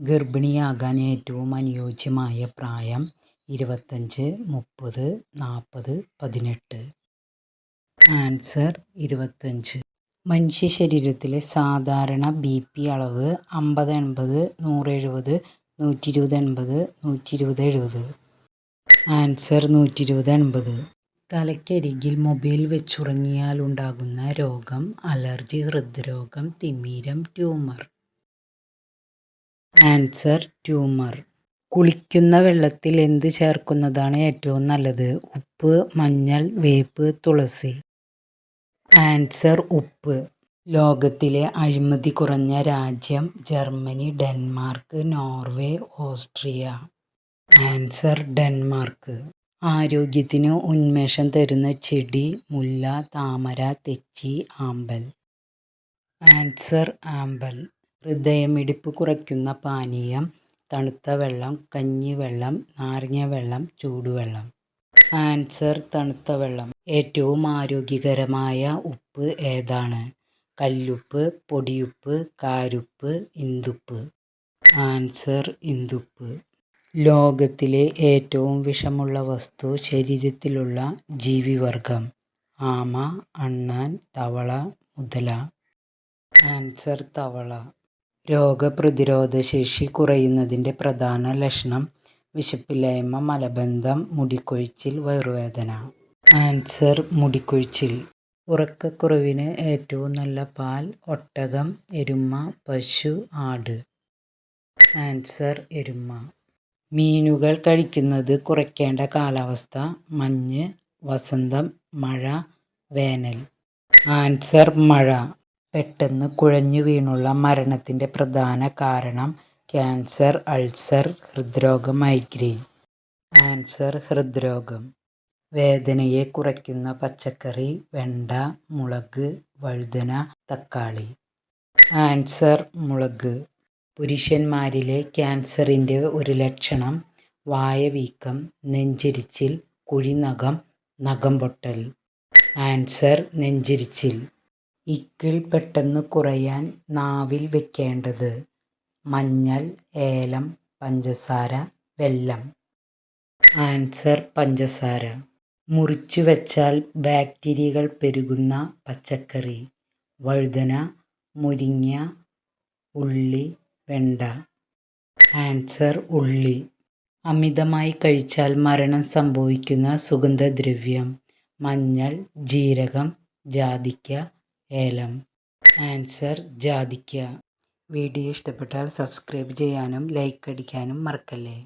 ഗർഭിണിയാകാൻ ഏറ്റവും അനുയോജ്യമായ പ്രായം ഇരുപത്തഞ്ച് മുപ്പത് നാൽപ്പത് പതിനെട്ട്. ആൻസർ ഇരുപത്തഞ്ച്. മനുഷ്യ ശരീരത്തിലെ സാധാരണ ബി പി അളവ് അമ്പത് എൺപത് നൂറ് എഴുപത് നൂറ്റി ഇരുപത് എൺപത് നൂറ്റി ഇരുപത് എഴുപത്. ആൻസർ നൂറ്റി ഇരുപത് എൺപത്. തലയ്ക്കരികിൽ മൊബൈൽ വെച്ചുറങ്ങിയാൽ ഉണ്ടാകുന്ന രോഗം അലർജി ഹൃദ്രോഗം തിമീരം ട്യൂമർ. Answer tumour. കുളിക്കുന്ന വെള്ളത്തിൽ എന്ത് ചേർക്കുന്നതാണ് ഏറ്റവും നല്ലത്? ഉപ്പ് മഞ്ഞൾ വേപ്പ് തുളസി. ആൻസർ ഉപ്പ്. ലോകത്തിലെ അഴിമതി കുറഞ്ഞ രാജ്യം Germany Denmark Norway Austria. Answer Denmark. ആരോഗ്യത്തിന് ഉന്മേഷം തരുന്ന ചെടി മുല്ല താമര തെച്ചി ആമ്പൽ. ആൻസർ ആമ്പൽ. ഹൃദയമിടിപ്പ് കുറയ്ക്കുന്ന പാനീയം തണുത്ത വെള്ളം കഞ്ഞിവെള്ളം നാരങ്ങാവെള്ളം ചൂടുവെള്ളം. ആൻസർ തണുത്ത വെള്ളം. ഏറ്റവും ആരോഗ്യകരമായ ഉപ്പ് ഏതാണ്? കല്ലുപ്പ് പൊടിയുപ്പ് കാരുപ്പ് ഇന്ദുപ്പ്. ആൻസർ ഇന്ദുപ്പ്. ലോകത്തിലെ ഏറ്റവും വിഷമുള്ള വസ്തു ശരീരത്തിലുള്ള ജീവിവർഗം. ആമ അണ്ണാൻ തവള മുതല. ആൻസർ തവള. രോഗപ്രതിരോധശേഷി കുറയുന്നതിന്റെ പ്രധാന ലക്ഷണം വിശപ്പില്ലായ്മ മലബന്ധം മുടികൊഴിച്ചിൽ വയറുവേദന. ആൻസർ മുടികൊഴിച്ചിൽ ഉറക്കക്കുറവിന് ഏറ്റവും നല്ല പാൽ ഒട്ടകം എരുമ പശു ആട്. ആൻസർ എരുമ. മീനുകൾ കഴിക്കുന്നത് കുറയ്ക്കേണ്ട കാലാവസ്ഥ മഞ്ഞ് വസന്തം മഴ വേനൽ. ആൻസർ മഴ. പെട്ടെന്ന് കുഴഞ്ഞു വീണുള്ള മരണത്തിന്റെ പ്രധാന കാരണം ക്യാൻസർ അൾസർ ഹൃദ്രോഗം മൈഗ്രെയിൻ. ആൻസർ ഹൃദ്രോഗം. വേദനയെ കുറയ്ക്കുന്ന പച്ചക്കറി വെണ്ട മുളക് വഴുതന തക്കാളി. ആൻസർ മുളക്. പുരുഷന്മാരിലെ ക്യാൻസറിന്റെ ഒരു ലക്ഷണം വായവീക്കം നെഞ്ചിരിച്ചിൽ കുഴിനഖം നഖം പൊട്ടൽ. ആൻസർ നെഞ്ചെരിച്ചിൽ. ഇക്കിൾ പെട്ടെന്ന് കുറയാൻ നാവിൽ വെക്കേണ്ടത് മഞ്ഞൾ ഏലം പഞ്ചസാര വെല്ലം. ആൻസർ പഞ്ചസാര. മുറിച്ചു വെച്ചാൽ ബാക്ടീരിയകൾ പെരുകുന്ന പച്ചക്കറി. വഴുതന മുരിങ്ങ ഉള്ളി വെണ്ട. ആൻസർ ഉള്ളി. അമിതമായി കഴിച്ചാൽ മരണം സംഭവിക്കുന്ന സുഗന്ധദ്രവ്യം. മഞ്ഞൾ ജീരകം ജാതിക്ക ഏലം ആൻസർ ജാതിക്ക. വീഡിയോ ഇഷ്ടപ്പെട്ടാൽ സബ്സ്ക്രൈബ് ചെയ്യാനും ലൈക്ക് അടിക്കാനും മറക്കല്ലേ?